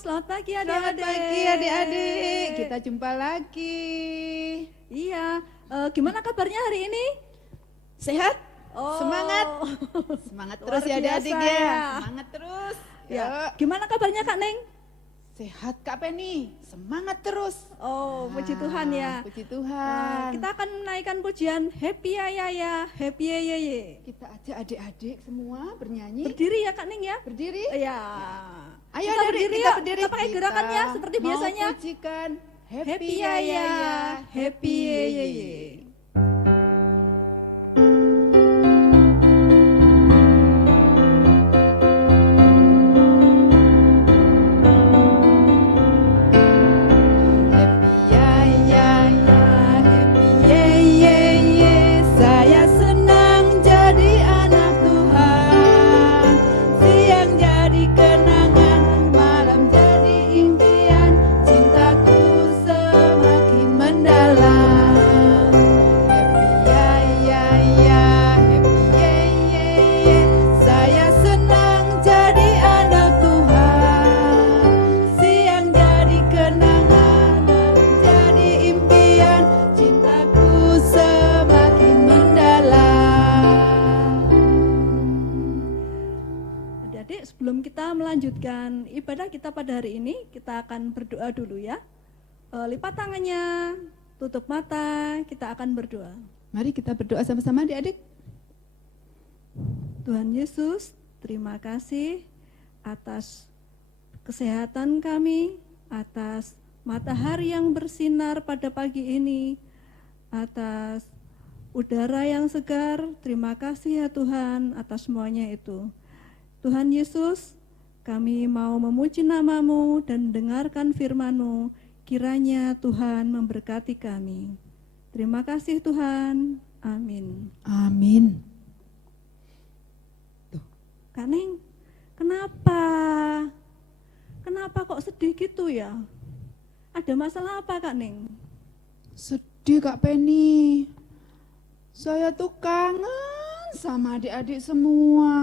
selamat pagi Selamat adik-adik. pagi adik-adik, kita jumpa lagi. Iya, gimana kabarnya hari ini? Sehat? Oh. Semangat. Semangat Luar terus ya adik-adik biasa ya. ya. Semangat terus. Ya. Yuk. Gimana kabarnya Kak Neng? Sehat Kak Penny, semangat terus. Oh, puji Tuhan ya. Puji Tuhan. Kita akan menaikkan pujian Happy ya ya ya, Happy ya ya ya. Kita ajak adik-adik semua bernyanyi. Berdiri ya Kak Neng ya. Berdiri. Ya. Ayo Kita adik-adik, berdiri kita yuk. berdiri. Kita pakai gerakannya seperti mau biasanya. pujikan Happy ya ya, Happy ya ya ya. Saya senang jadi anak Tuhan. Siang jadi kenangan, malam jadi impian. Cintaku semakin mendalam. Happy ya. Saya senang jadi anak Tuhan. Siang jadi kenangan, malam jadi impian. Cintaku semakin mendalam. Adik-adik, sebelum kita melanjutkan ibadah kita pada hari ini, kita akan berdoa dulu ya. Lipat tangannya, tutup mata, kita akan berdoa. Mari kita berdoa sama-sama adik-adik. Tuhan Yesus, terima kasih atas kesehatan kami, atas matahari yang bersinar pada pagi ini, atas udara yang segar. Terima kasih ya Tuhan atas semuanya itu. Tuhan Yesus, kami mau memuji nama-Mu dan dengarkan firman-Mu. Kiranya Tuhan memberkati kami. Terima kasih Tuhan. Amin. Amin. Kak Neng, kenapa? Kenapa kok sedih gitu ya? Ada masalah apa Kak Neng? Sedih Kak Penny. Saya tuh kangen sama adik-adik semua.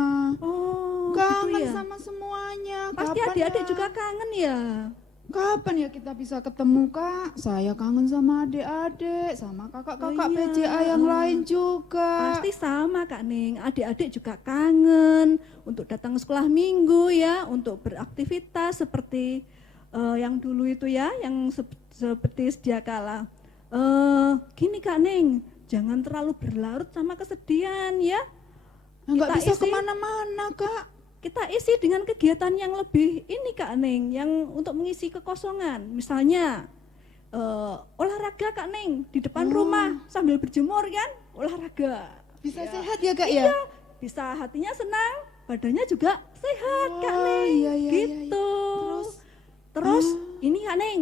Oh, Kangen gitu ya? sama semuanya. Pasti Kapan adik-adik ya? juga kangen ya? Kapan ya kita bisa ketemu Kak? Saya kangen sama adik-adik, sama kakak-kakak Oh, iya. PJA yang lain juga. Pasti sama Kak Neng, adik-adik juga kangen untuk datang ke sekolah minggu ya, untuk beraktivitas seperti yang dulu itu ya, yang seperti sedia kala. Gini Kak Neng, jangan terlalu berlarut sama kesedihan ya. Nggak Kita bisa isi- kemana-mana Kak. Kita isi dengan kegiatan yang lebih ini Kak Neng, yang untuk mengisi kekosongan. Misalnya olahraga Kak Neng di depan rumah sambil berjemur kan, olahraga. Bisa Ya. sehat ya Kak ya? Iya, bisa hatinya senang, badannya juga sehat Kak Oh, Neng. iya, iya, Gitu. iya. Terus ini Kak Neng,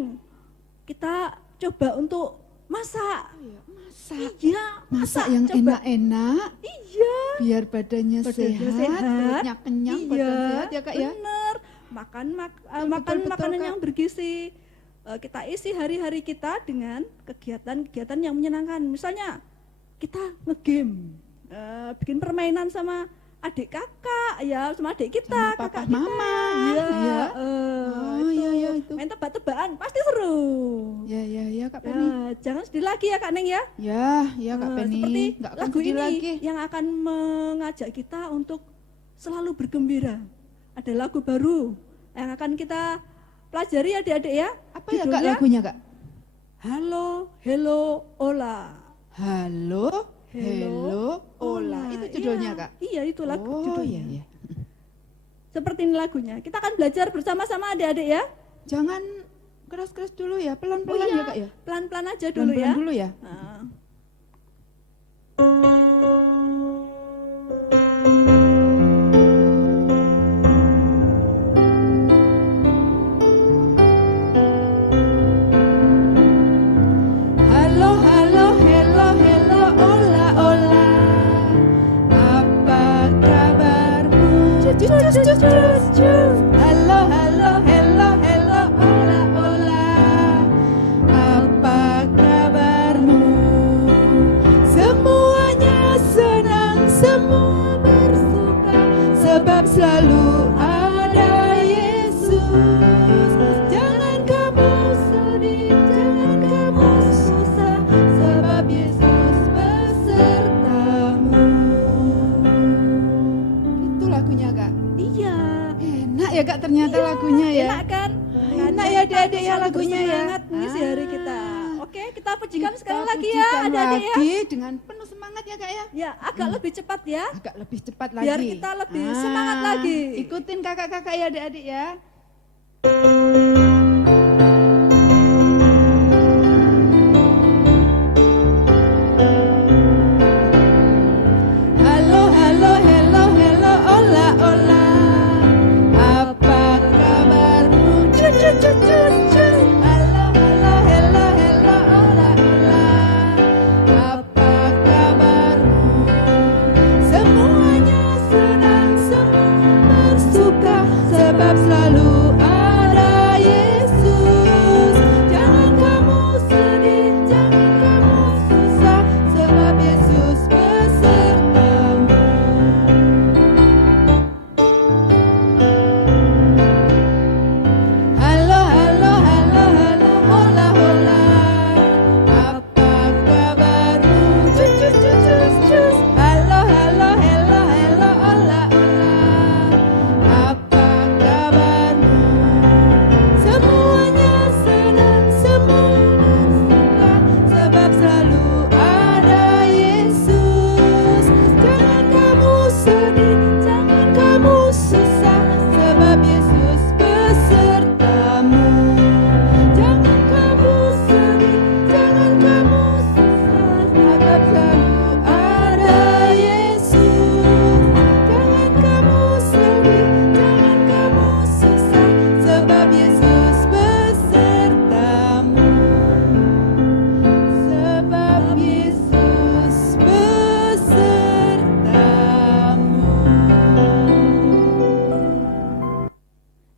kita coba untuk masak. Masak. Iya, Masak yang coba. enak-enak. Iya. Biar badannya Badannya sehat, perutnya kenyang, iya, badan sehat ya Kak ya? bener. Makan betul, makanan Kak. yang bergizi. Kita isi hari-hari kita dengan kegiatan-kegiatan yang menyenangkan. Misalnya kita ngegame, bikin permainan sama adik kakak, ya sama adik kita, Sama papa kakak kita. mama, Iya, iya. itu. iya, iya, itu. Main tebak-tebakan pasti seru. Ya Kak Ya, Penny. jangan sedih lagi ya Kak Neng ya. Ya Kak Penny. Seperti Nggak akan lagu sedih ini lagi. yang akan mengajak kita untuk selalu bergembira. Ada lagu baru yang akan kita pelajari adik-adik ya. Apa ya Kak Judulnya, lagunya Kak? Halo, hello, ola. Halo, hello, ola. Itu judulnya Iya, Kak? Iya, itu lagu Oh judulnya. iya. Seperti ini lagunya. Kita akan belajar bersama-sama adik-adik ya. Jangan keras-keras dulu ya, pelan-pelan ya Kak ya? Pelan-pelan aja dulu Pelan-pelan ya. dulu ya. Nah. Halo, halo, hello, hello, ola, ola. Apa kabarmu? Halo, halo, hello, hello, ola, ola. Apa kabarmu? Semuanya senang, semua bersuka, sebab selalu ada Yesus. ya Kak ternyata lagunya ya. Enak kan? Enak ya adik-adik ya lagunya ya. Semangat mengisi hari kita. Oke, kita pujikan sekali Kita lagi ya pujikan adik-adik ya. lagi dengan penuh semangat ya Kak ya. Ya, agak lebih cepat ya. Agak lebih cepat lagi. Biar kita lebih semangat lagi. Ikutin kakak-kakak ya adik-adik ya. Halo, halo, hello, hello, hola, hola. Apa kabarmu? Cus, cus, cus, cus, cus. Halo, halo, hello, hello, hola, hola. Apa kabarmu? Semuanya senang, semua bersuka, sebab selalu ada Yesus. Jangan kamu sedih, jangan kamu susah, sebab Yesus besertamu. Halo, halo, halo, halo, hola, hola. Apa kabarmu? Cus, cus, cus, cus, cus. Halo, halo, hello, hello, hola, hola. Apa kabarmu? Semuanya senang, semua suka, sebab selalu ada Yesus. Jangan kamu sedih, jangan kamu susah, sebab Yesus besertamu. Jangan kamu sedih, jangan kamu susah, sebab selalu ada Yesus. Jangan kamu sedih, jangan kamu susah, sebab Yesus besertamu. Sebab Yesus besertamu.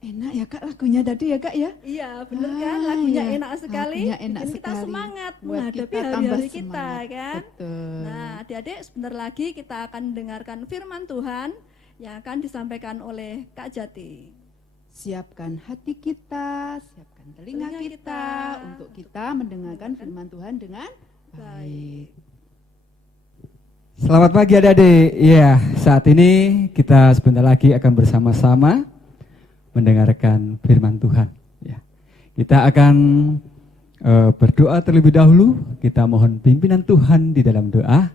Enak ya Kak lagunya tadi ya Kak ya? Iya, bener kan? Lagunya iya. enak sekali. Lagunya enak Bikin kita sekali. semangat Buat menghadapi kita tambah hari-hari kita semangat. kan. Betul. Nah, adik-adik sebentar lagi kita akan mendengarkan firman Tuhan yang akan disampaikan oleh Kak Jati. Siapkan hati kita, siapkan telinga Telinga kita kita untuk kita mendengarkan firman Tuhan dengan baik. Selamat pagi adik-adik. Ya, saat ini kita sebentar lagi akan bersama-sama mendengarkan firman Tuhan. Ya. Kita akan berdoa terlebih dahulu. Kita mohon pimpinan Tuhan di dalam doa.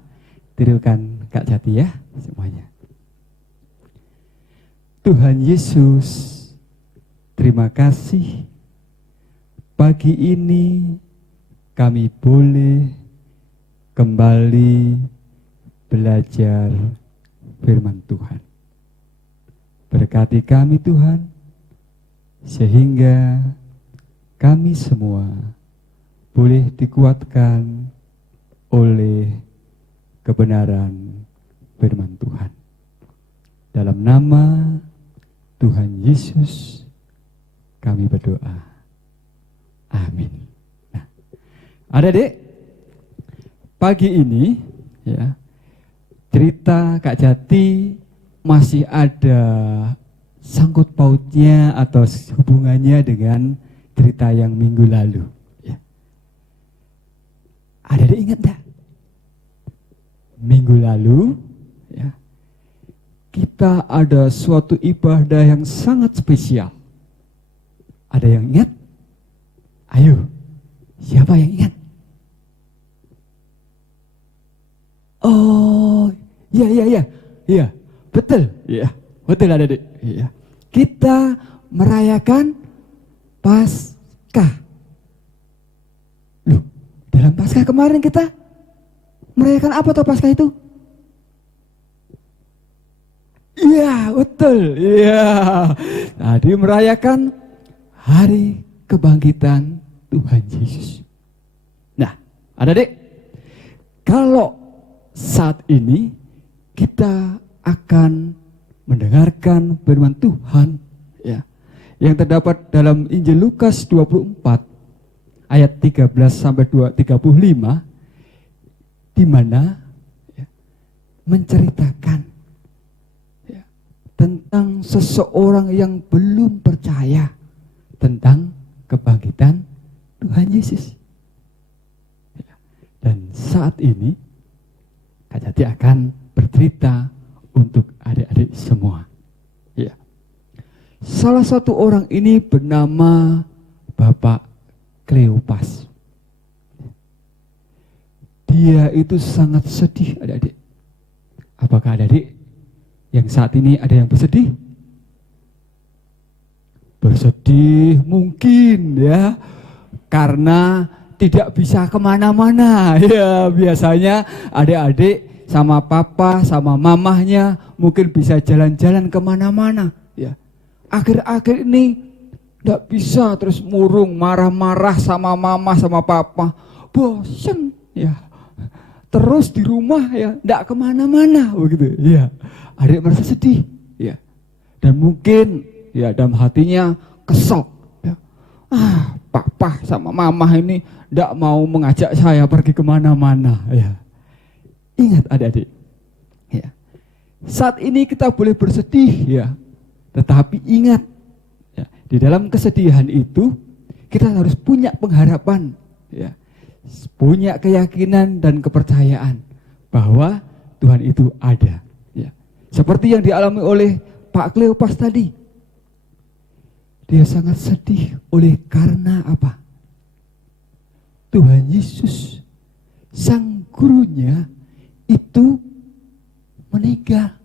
Tirukan Kak Jati ya semuanya. Tuhan Yesus, terima kasih pagi ini kami boleh kembali belajar firman Tuhan. Berkati kami Tuhan, sehingga kami semua boleh dikuatkan oleh kebenaran firman Tuhan. Dalam nama Tuhan Yesus kami berdoa. Amin. Nah, adik-adik, pagi ini ya, cerita Kak Jati masih ada sangkut pautnya atau hubungannya dengan cerita yang minggu lalu. Ya. Adik-adik ingat enggak? Minggu lalu ya, kita ada suatu ibadah yang sangat spesial. Ada yang ingat? Ayo, siapa yang ingat? Oh, iya, betul, ya, betul adik-adik. Ya. Kita merayakan Paskah. Loh, dalam Paskah kemarin kita merayakan apa tuh Paskah itu? Iya, betul. Iya. Tadi merayakan hari kebangkitan Tuhan Yesus. Nah, adik-adik, kalau saat ini kita akan mendengarkan firman Tuhan ya, yang terdapat dalam Injil Lukas 24 ayat 13 sampai 35, di mana ya, menceritakan ya, tentang seseorang yang belum percaya tentang kebangkitan Tuhan Yesus. Ya, dan saat ini Kak Jati akan bercerita untuk adik-adik semua. Ya. Salah satu orang ini bernama Bapak Kleopas. Dia itu sangat sedih, adik-adik. Apakah adik-adik yang saat ini ada yang bersedih? Bersedih mungkin ya, karena tidak bisa kemana-mana. Ya, biasanya adik-adik sama papa, sama mamahnya mungkin bisa jalan-jalan kemana-mana. Ya, akhir-akhir ini tidak bisa, terus murung, marah-marah sama mama, sama papa. Bosen ya, terus di rumah ya, tidak kemana-mana begitu. Ya, adik merasa sedih. Ya, dan mungkin ya dalam hatinya kesal. Ya. Papa sama mama ini tidak mau mengajak saya pergi kemana-mana. Ya. Ingat adik-adik, ya, saat ini kita boleh bersedih, ya, tetapi ingat, ya, di dalam kesedihan itu kita harus punya pengharapan, ya, punya keyakinan dan kepercayaan bahwa Tuhan itu ada. Ya. Seperti yang dialami oleh Pak Kleopas tadi, dia sangat sedih oleh karena apa? Tuhan Yesus, sang gurunya itu meninggal.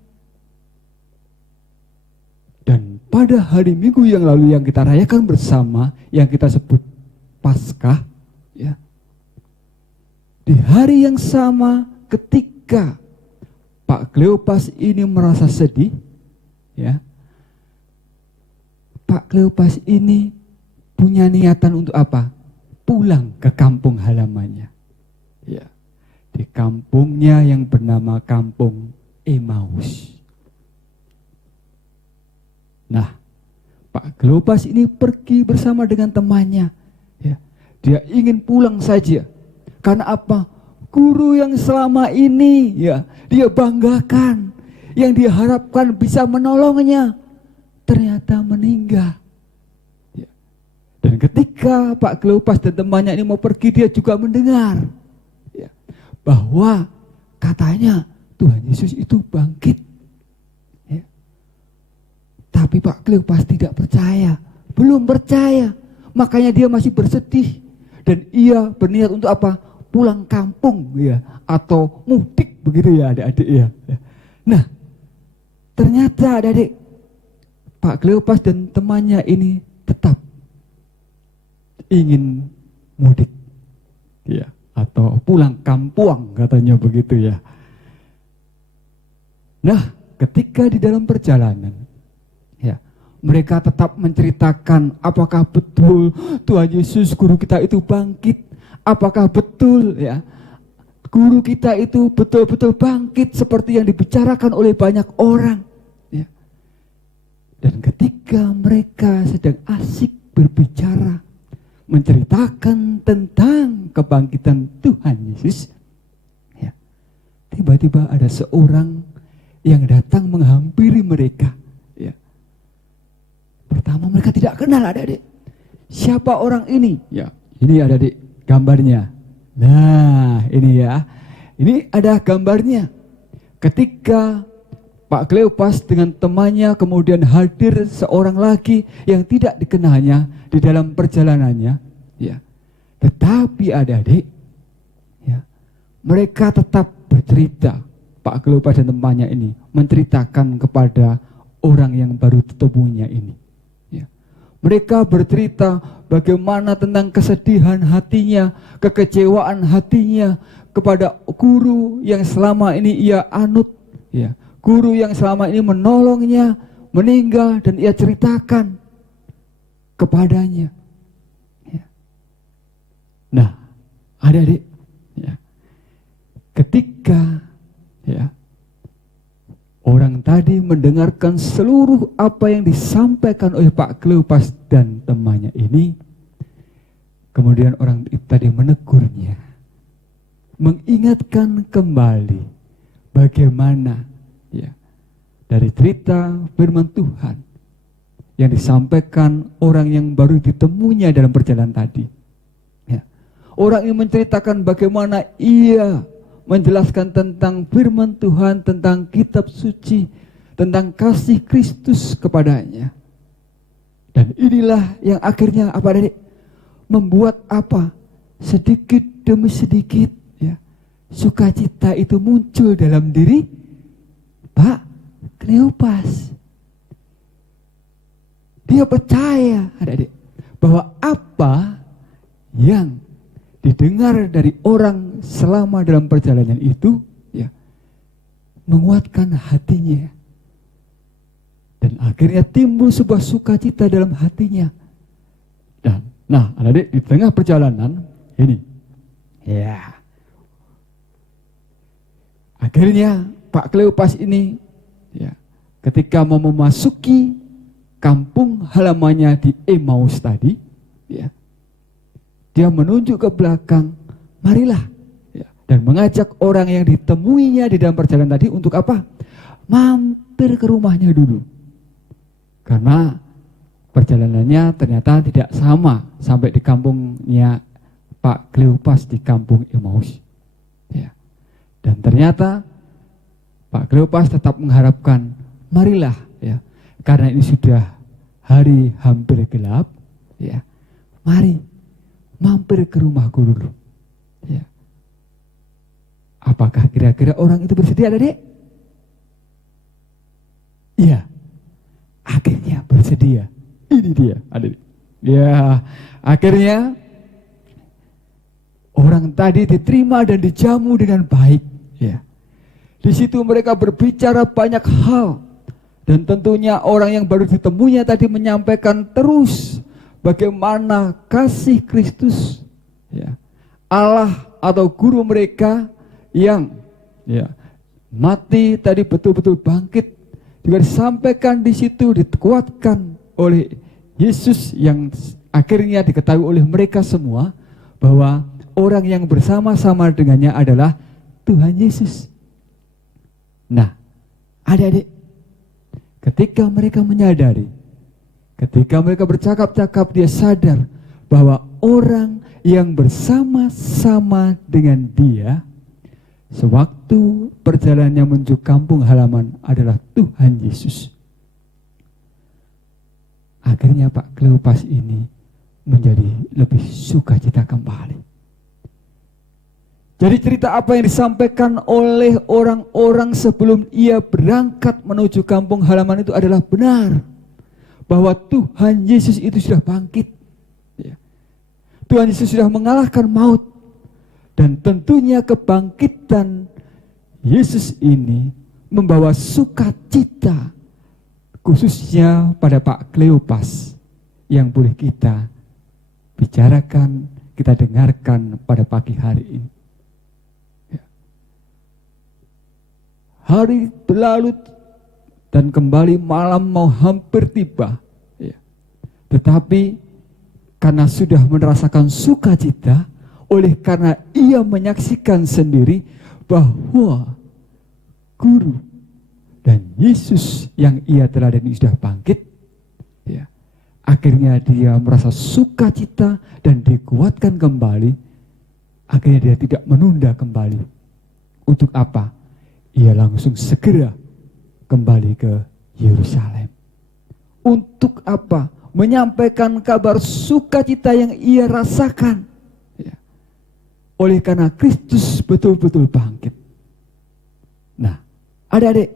Dan pada hari Minggu yang lalu yang kita rayakan bersama, yang kita sebut Paskah, ya, di hari yang sama ketika Pak Kleopas ini merasa sedih, ya, Pak Kleopas ini punya niatan untuk apa? Pulang ke kampung halamannya. Ya, di kampungnya yang bernama Kampung Emmaus. Nah, Pak Kleopas ini pergi bersama dengan temannya. Ya, dia ingin pulang saja. Karena apa? Guru yang selama ini ya dia banggakan, yang diharapkan bisa menolongnya, ternyata meninggal. Ya. Dan ketika Pak Kleopas dan temannya ini mau pergi, dia juga mendengar, ya, bahwa katanya Tuhan Yesus itu bangkit. Ya. Tapi Pak Kleopas tidak percaya, belum percaya, makanya dia masih bersedih dan ia berniat untuk apa? Pulang kampung, ya, atau mudik begitu ya adik-adik ya. Nah, ternyata adik-adik, Pak Kleopas dan temannya ini tetap ingin mudik, ya, atau pulang kampung katanya begitu ya. Nah, ketika di dalam perjalanan, ya, mereka tetap menceritakan apakah betul Tuhan Yesus guru kita itu bangkit, apakah betul ya guru kita itu betul-betul bangkit seperti yang dibicarakan oleh banyak orang. Dan ketika mereka sedang asik berbicara, menceritakan tentang kebangkitan Tuhan Yesus, ya, tiba-tiba ada seorang yang datang menghampiri mereka. Ya. Pertama mereka tidak kenal adik-adik. Siapa orang ini? Ya, ini adik-adik gambarnya. Nah, ini ya. Ini ada gambarnya. Ketika Pak Kleopas dengan temannya kemudian hadir seorang lagi yang tidak dikenalnya di dalam perjalanannya, ya. Tetapi adik-adik, ya, mereka tetap bercerita. Pak Kleopas dan temannya ini menceritakan kepada orang yang baru ditemuinya ini. Ya. Mereka bercerita bagaimana tentang kesedihan hatinya, kekecewaan hatinya kepada guru yang selama ini ia anut, ya. Guru yang selama ini menolongnya, meninggal dan ia ceritakan kepadanya. Ya. Nah, adik-adik, ya, ketika ya orang tadi mendengarkan seluruh apa yang disampaikan oleh Pak Kleopas dan temannya ini, kemudian orang itu tadi menegurnya, mengingatkan kembali bagaimana ya dari cerita firman Tuhan yang disampaikan orang yang baru ditemuinya dalam perjalanan tadi. Ya. Orang ini menceritakan bagaimana ia menjelaskan tentang firman Tuhan, tentang kitab suci, tentang kasih Kristus kepadanya. Dan inilah yang akhirnya apa adik? Membuat apa? Sedikit demi sedikit ya, sukacita itu muncul dalam diri Pak Kleopas. Dia percaya adik-adik bahwa apa yang didengar dari orang selama dalam perjalanan itu ya, menguatkan hatinya. Dan akhirnya timbul sebuah sukacita dalam hatinya. Dan nah adik-adik, di tengah perjalanan ini ya, akhirnya Pak Kleopas ini ya, ketika mau memasuki kampung halamannya di Emmaus tadi ya, dia menunjuk ke belakang, marilah ya, dan mengajak orang yang ditemuinya di dalam perjalanan tadi untuk apa? Mampir ke rumahnya dulu. Karena perjalanannya ternyata tidak sama sampai di kampungnya Pak Kleopas di kampung Emmaus. Ya. Dan ternyata Pak Kleopas tetap mengharapkan, marilah ya, karena ini sudah hari hampir gelap, ya, mari mampir ke rumahku dulu. Ya. Apakah kira-kira orang itu bersedia, adik? Iya. Akhirnya bersedia. Ini dia, adik. Ya, akhirnya orang tadi diterima dan dijamu dengan baik. Ya. Di situ mereka berbicara banyak hal. Dan tentunya orang yang baru ditemunya tadi menyampaikan terus bagaimana kasih Kristus, ya, Allah atau guru mereka yang ya, mati tadi betul-betul bangkit. Juga disampaikan di situ, dikuatkan oleh Yesus yang akhirnya diketahui oleh mereka semua bahwa orang yang bersama-sama dengannya adalah Tuhan Yesus. Nah, adik-adik, ketika mereka menyadari, ketika mereka bercakap-cakap, dia sadar bahwa orang yang bersama-sama dengan dia sewaktu perjalanannya menuju kampung halaman adalah Tuhan Yesus. Akhirnya Pak Kleopas ini menjadi lebih sukacita kembali. Jadi cerita apa yang disampaikan oleh orang-orang sebelum ia berangkat menuju kampung halaman itu adalah benar. Bahwa Tuhan Yesus itu sudah bangkit. Tuhan Yesus sudah mengalahkan maut. Dan tentunya kebangkitan Yesus ini membawa sukacita khususnya pada Pak Kleopas yang boleh kita bicarakan, kita dengarkan pada pagi hari ini. Hari berlalu dan kembali malam mau hampir tiba. Tetapi karena sudah merasakan sukacita, oleh karena ia menyaksikan sendiri bahwa guru dan Yesus yang ia teladani sudah bangkit, ya, akhirnya dia merasa sukacita dan dikuatkan kembali. Akhirnya dia tidak menunda kembali. Untuk apa? Ia langsung segera kembali ke Yerusalem. Untuk apa? Menyampaikan kabar sukacita yang ia rasakan. Oleh karena Kristus betul-betul bangkit. Nah, adik-adik,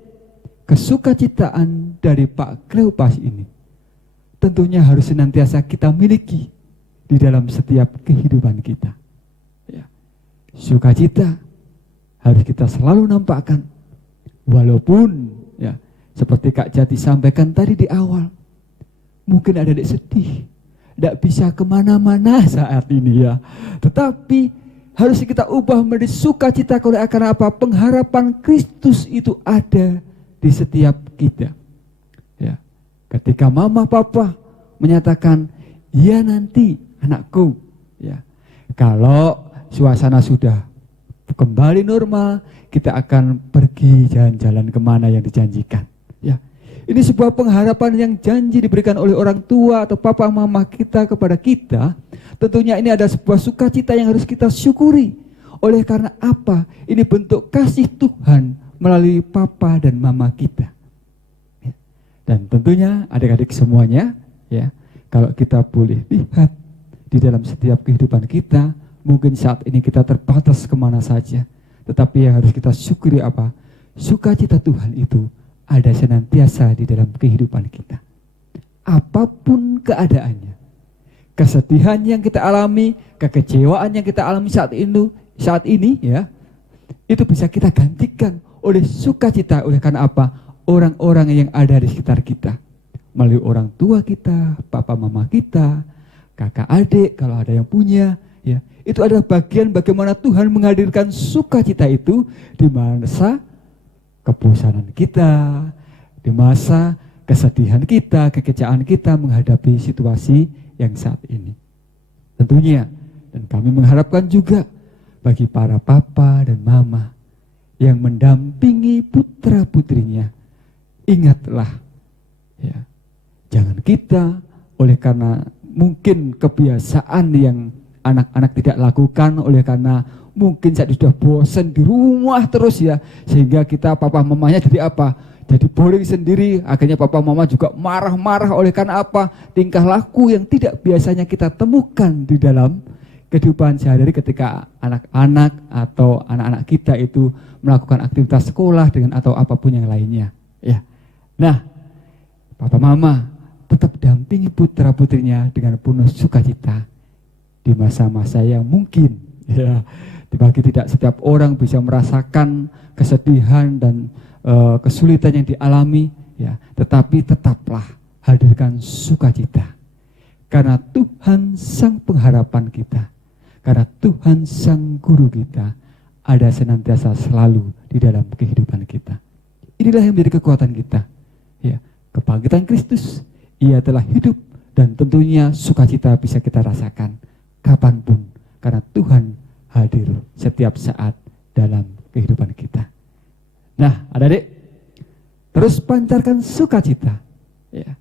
kesukacitaan dari Pak Kleopas ini tentunya harus senantiasa kita miliki di dalam setiap kehidupan kita. Ya. Sukacita harus kita selalu nampakkan. Walaupun ya, seperti Kak Jati sampaikan tadi di awal, mungkin adik-adik sedih, tidak bisa kemana-mana saat ini ya. Tetapi harus kita ubah menjadi sukacita karena apa? Pengharapan Kristus itu ada di setiap kita. Ya. Ketika mama papa menyatakan, ya nanti anakku, ya, kalau suasana sudah kembali normal, kita akan pergi jalan-jalan kemana yang dijanjikan. Ya. Ini sebuah pengharapan yang janji diberikan oleh orang tua atau papa mama kita kepada kita. Tentunya ini ada sebuah sukacita yang harus kita syukuri. Oleh karena apa? Ini bentuk kasih Tuhan melalui papa dan mama kita. Dan tentunya adik-adik semuanya, ya, Kalau kita boleh lihat di dalam setiap kehidupan kita, mungkin saat ini kita terbatas kemana saja. Tetapi yang harus kita syukuri apa? Sukacita Tuhan itu ada senantiasa di dalam kehidupan kita. Apapun keadaannya, kesedihan yang kita alami, kekecewaan yang kita alami saat ini ya, itu bisa kita gantikan oleh sukacita. Oleh karena apa? Orang-orang yang ada di sekitar kita, melalui orang tua kita, papa mama kita, kakak adik kalau ada yang punya, ya, itu adalah bagian bagaimana Tuhan menghadirkan sukacita itu di masa kebosanan kita, di masa kesedihan kita, kekecewaan kita menghadapi situasi yang saat ini. Tentunya, dan kami mengharapkan juga bagi para papa dan mama yang mendampingi putra-putrinya, ingatlah, ya, jangan kita oleh karena mungkin kebiasaan yang anak-anak tidak lakukan, oleh karena mungkin saat sudah bosan di rumah terus ya, sehingga kita papa mamanya jadi apa? Jadi boring sendiri. Akhirnya papa mama juga marah-marah oleh karena apa? Tingkah laku yang tidak biasanya kita temukan di dalam kehidupan sehari-hari ketika anak-anak atau anak-anak kita itu melakukan aktivitas sekolah dengan atau apapun yang lainnya. Ya. Nah, papa mama tetap dampingi putra-putrinya dengan penuh sukacita di masa-masa yang mungkin, ya, dibagi tidak setiap orang bisa merasakan kesedihan dan kesulitan yang dialami, ya, tetapi tetaplah hadirkan sukacita, karena Tuhan sang pengharapan kita, karena Tuhan sang guru kita ada senantiasa selalu di dalam kehidupan kita. Inilah yang menjadi kekuatan kita, ya, kebangkitan Kristus. Ia telah hidup dan tentunya sukacita bisa kita rasakan kapanpun, karena Tuhan hadir setiap saat dalam kehidupan kita. Nah, adik-adik, terus pancarkan sukacita, ya,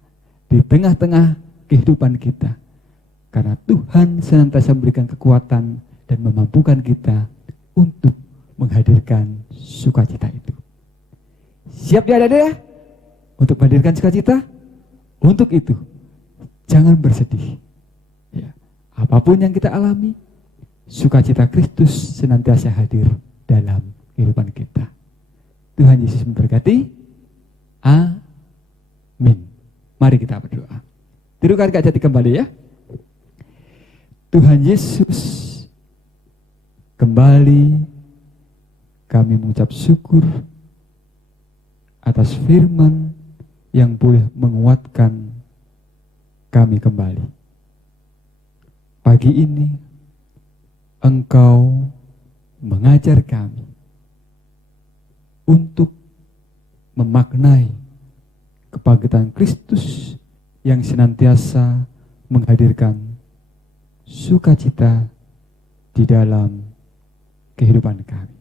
di tengah-tengah kehidupan kita, karena Tuhan senantiasa memberikan kekuatan dan memampukan kita untuk menghadirkan sukacita itu. Siap ya adik-adik ya? Untuk menghadirkan sukacita? Untuk itu, jangan bersedih. Ya, apapun yang kita alami, sukacita Kristus senantiasa hadir dalam kehidupan kita. Tuhan Yesus memberkati. Amin. Mari kita berdoa. Dudukkan Kak Jati kembali ya. Tuhan Yesus, kembali kami mengucap syukur atas firman yang boleh menguatkan kami kembali. Pagi ini Engkau mengajar kami untuk memaknai kebangkitan Kristus yang senantiasa menghadirkan sukacita di dalam kehidupan kami.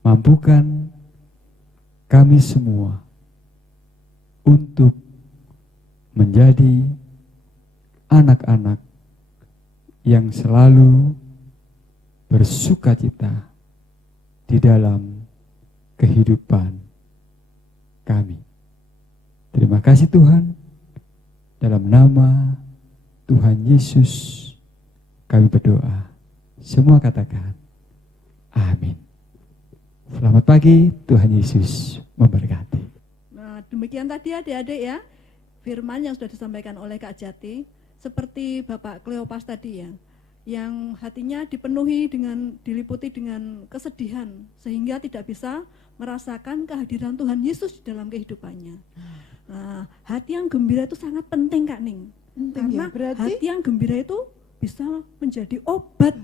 Mampukan kami semua untuk menjadi anak-anak yang selalu bersukacita di dalam kehidupan kami. Terima kasih Tuhan. Dalam nama Tuhan Yesus kami berdoa. Semua katakan amin. Selamat pagi, Tuhan Yesus memberkati. Nah, demikian tadi adik-adik ya, firman yang sudah disampaikan oleh Kak Jati, seperti Bapak Kleopas tadi ya, yang hatinya diliputi dengan kesedihan, sehingga tidak bisa merasakan kehadiran Tuhan Yesus di dalam kehidupannya. Nah, hati yang gembira itu sangat penting Kak Ning, karena ya, berarti hati yang gembira itu bisa menjadi obat.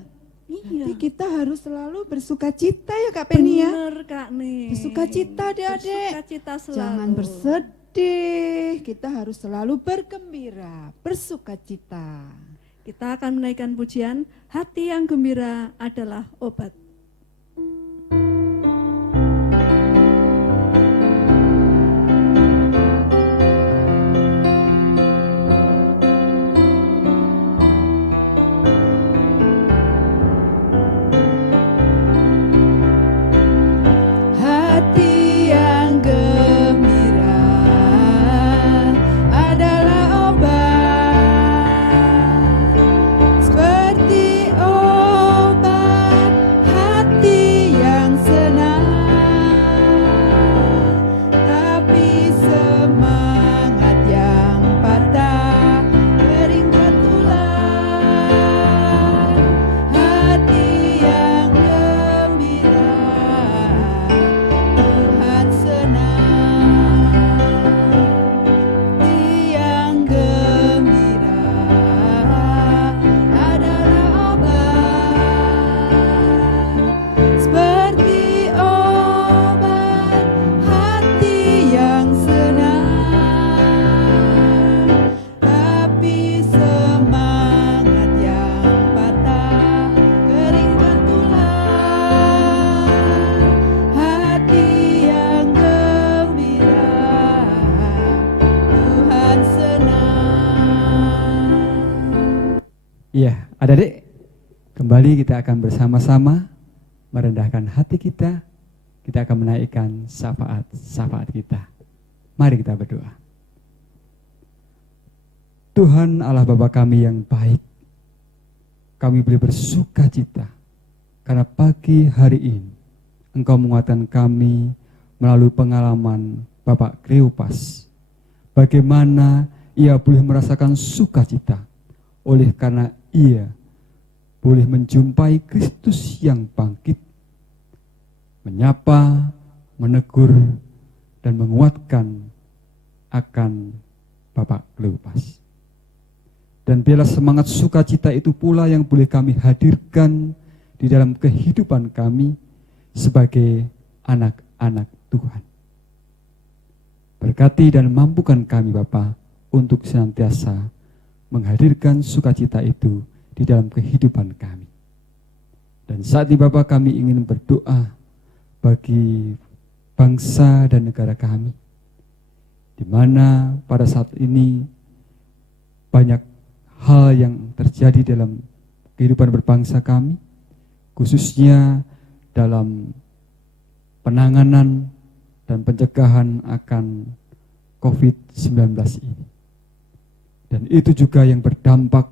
Iya. Jadi kita harus selalu bersukacita ya Kak Penny ya. Bener Kak Ning. Bersukacita adik-adik. Bersukacita selalu. Jangan bersedih. Kita harus selalu bergembira, bersukacita. Kita akan menaikkan pujian, hati yang gembira adalah obat. Hati yang gembira adalah obat. Adik-adik, kembali kita akan bersama-sama merendahkan hati kita. Kita akan menaikkan syafaat kita. Mari kita berdoa. Tuhan Allah Bapa kami yang baik, kami boleh bersuka cita karena pagi hari ini Engkau menguatkan kami melalui pengalaman Bapak Kleopas. Bagaimana ia boleh merasakan sukacita oleh karena ia boleh menjumpai Kristus yang bangkit, menyapa, menegur, dan menguatkan akan Bapak Kleopas. Dan biarlah semangat sukacita itu pula yang boleh kami hadirkan di dalam kehidupan kami sebagai anak-anak Tuhan. Berkati dan mampukan kami Bapa untuk senantiasa menghadirkan sukacita itu di dalam kehidupan kami. Dan saat ini Bapa kami ingin berdoa bagi bangsa dan negara kami, di mana pada saat ini banyak hal yang terjadi dalam kehidupan berbangsa kami, khususnya dalam penanganan dan pencegahan akan COVID-19 ini. Dan itu juga yang berdampak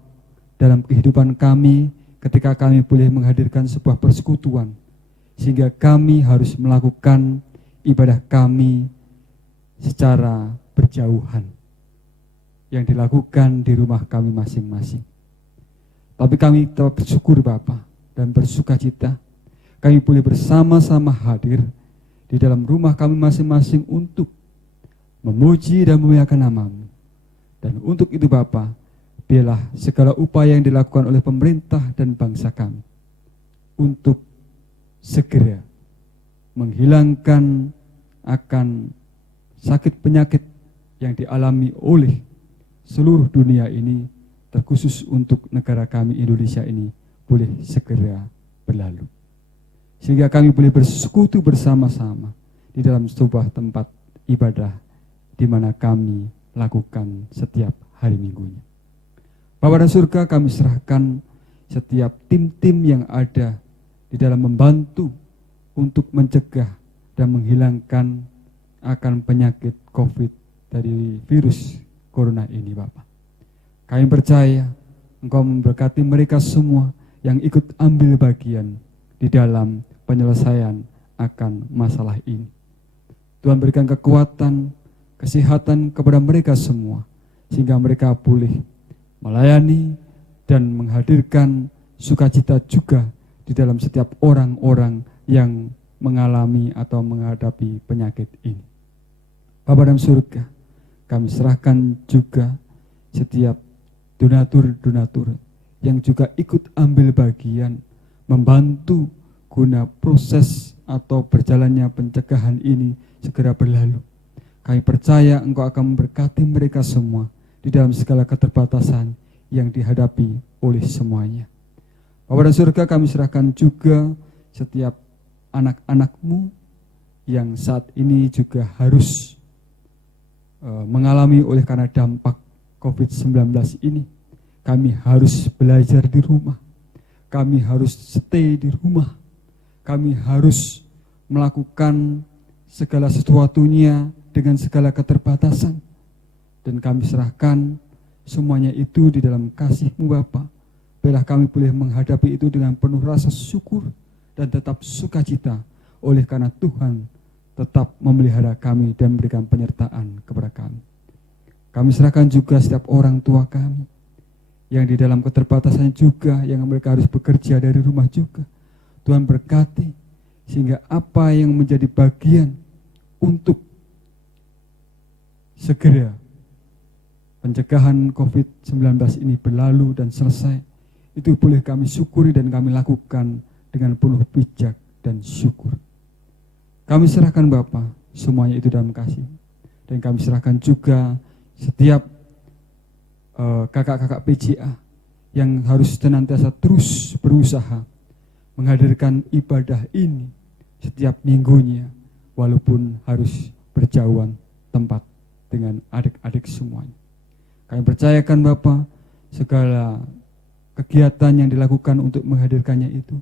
dalam kehidupan kami ketika kami boleh menghadirkan sebuah persekutuan, sehingga kami harus melakukan ibadah kami secara berjauhan yang dilakukan di rumah kami masing-masing. Tapi kami tetap bersyukur Bapa dan bersuka cita kami boleh bersama-sama hadir di dalam rumah kami masing-masing untuk memuji dan memuliakan nama-Mu. Dan untuk itu Bapa, biarlah segala upaya yang dilakukan oleh pemerintah dan bangsa kami untuk segera menghilangkan akan sakit penyakit yang dialami oleh seluruh dunia ini, terkhusus untuk negara kami Indonesia ini, boleh segera berlalu. Sehingga kami boleh bersekutu bersama-sama di dalam sebuah tempat ibadah di mana kami lakukan setiap hari minggunya. Bapa dan surga, kami serahkan setiap tim-tim yang ada di dalam membantu untuk mencegah dan menghilangkan akan penyakit COVID dari virus Corona ini Bapak. Kami percaya Engkau memberkati mereka semua yang ikut ambil bagian di dalam penyelesaian akan masalah ini. Tuhan berikan kekuatan, kesehatan kepada mereka semua, sehingga mereka boleh melayani dan menghadirkan sukacita juga di dalam setiap orang-orang yang mengalami atau menghadapi penyakit ini. Bapa dalam surga, kami serahkan juga setiap donatur-donatur yang juga ikut ambil bagian membantu guna proses atau berjalannya pencegahan ini segera berlalu. Kami percaya Engkau akan memberkati mereka semua di dalam segala keterbatasan yang dihadapi oleh semuanya. Bapa dan surga, kami serahkan juga setiap anak-anak-Mu yang saat ini juga harus mengalami oleh karena dampak COVID-19 ini. Kami harus belajar di rumah, kami harus stay di rumah, kami harus melakukan segala sesuatunya dengan segala keterbatasan. Dan kami serahkan semuanya itu di dalam kasih-Mu Bapa. Biarlah kami boleh menghadapi itu dengan penuh rasa syukur dan tetap sukacita oleh karena Tuhan tetap memelihara kami dan memberikan penyertaan kepada kami. Kami serahkan juga setiap orang tua kami yang di dalam keterbatasan juga, yang mereka harus bekerja dari rumah juga. Tuhan berkati sehingga apa yang menjadi bagian untuk segera pencegahan COVID-19 ini berlalu dan selesai, itu boleh kami syukuri dan kami lakukan dengan penuh bijak dan syukur. Kami serahkan Bapa semuanya itu dalam kasih. Dan kami serahkan juga setiap kakak-kakak PJA yang harus senantiasa terus berusaha menghadirkan ibadah ini setiap minggunya, walaupun harus berjauhan tempat dengan adik-adik semuanya. Kami percayakan Bapa segala kegiatan yang dilakukan untuk menghadirkannya itu.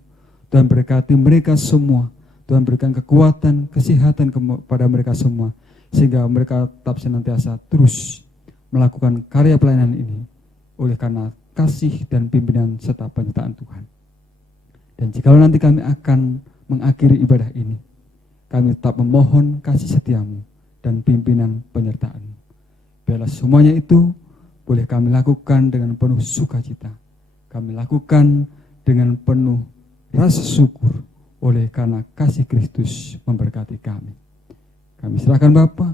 Tuhan berkati mereka semua. Tuhan berikan kekuatan, kesehatan kepada mereka semua, sehingga mereka tetap senantiasa terus melakukan karya pelayanan ini oleh karena kasih dan pimpinan serta penyertaan Tuhan. Dan jikalau nanti kami akan mengakhiri ibadah ini, kami tetap memohon kasih setiamu dan pimpinan penyertaan. Biarlah semuanya itu boleh kami lakukan dengan penuh sukacita. Kami lakukan dengan penuh rasa syukur oleh karena kasih Kristus memberkati kami. Kami serahkan Bapa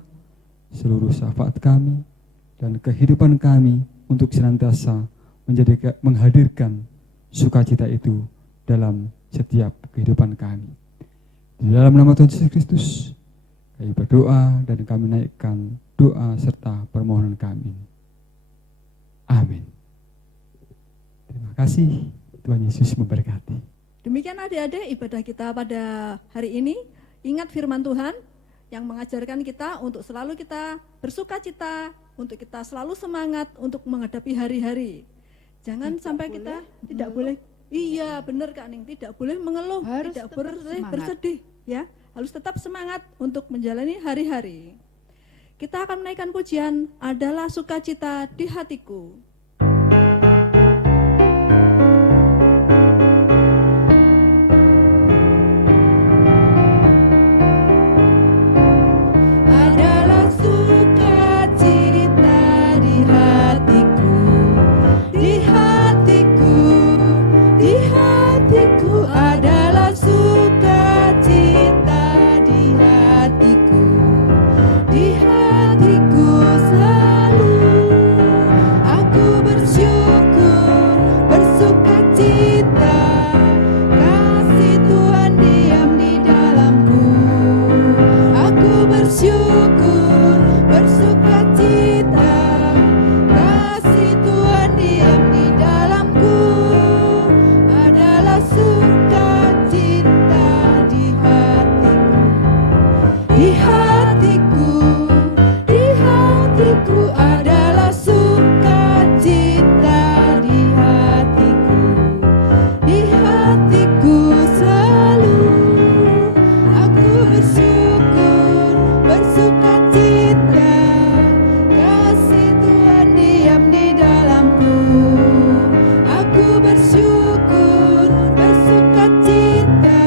seluruh syafaat kami dan kehidupan kami untuk senantiasa menghadirkan sukacita itu dalam setiap kehidupan kami. Di dalam nama Tuhan Yesus Kristus, kami berdoa dan kami naikkan doa serta permohonan kami. Amin. Terima kasih, Tuhan Yesus memberkati. Demikian adik-adik ibadah kita pada hari ini. Ingat firman Tuhan yang mengajarkan kita untuk selalu kita bersuka cita, untuk kita selalu semangat untuk menghadapi hari-hari. Jangan sampai kita tidak boleh. Iya, benar Kak Ning, tidak boleh mengeluh, Harus tidak tetap boleh semangat. bersedih, ya. Harus tetap semangat untuk menjalani hari-hari. Kita akan menaikkan pujian Adalah Sukacita di Hatiku. Adalah sukacita di hatiku, di hatiku, di hatiku adalah sukacita di hatiku, di hatiku selalu aku bersyukur, bersukacita, kasih Tuhan diam di dalamku. Aku bersyukur, bersukacita, kasih Tuhan diam di dalamku. Adalah sukacita di hatiku, di hatiku, di hatiku adalah sukacita di hatiku, di hatiku selalu aku bersyukur, bersukacita, kasih Tuhan diam di dalamku. Aku bersyukur, bersukacita,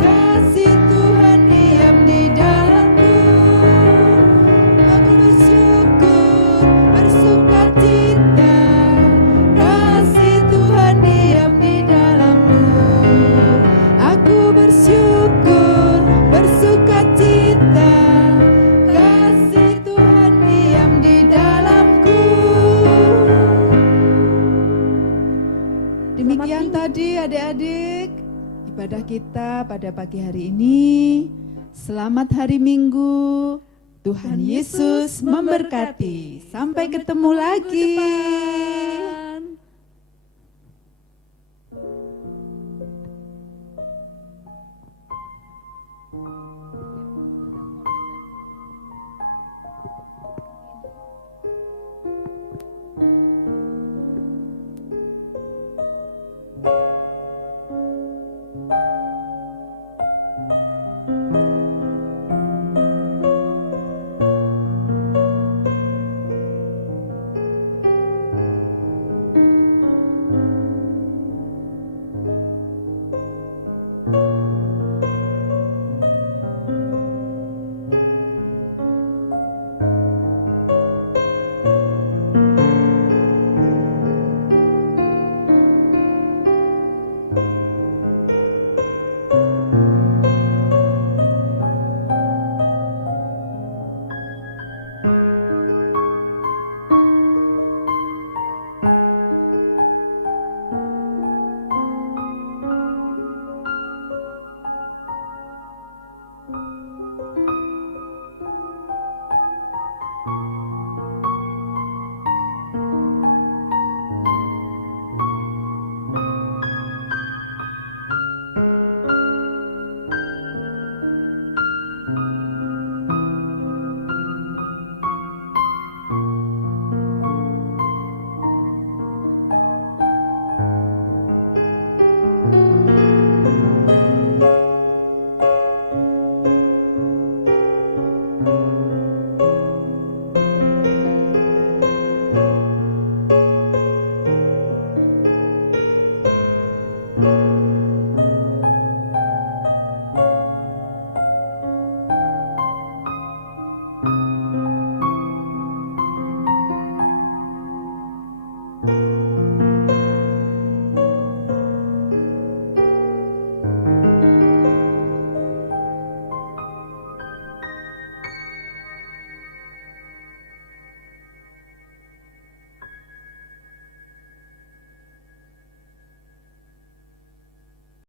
kasih Tuhan diam di dalamku. Aku bersyukur, bersukacita, kasih Tuhan diam di dalamku. Aku bersyukur, bersukacita, kasih Tuhan diam di dalamku. Demikian tadi adik-adik ibadah kita pada pagi hari ini. Selamat hari Minggu. Tuhan Yesus memberkati. Sampai ketemu lagi. Depan.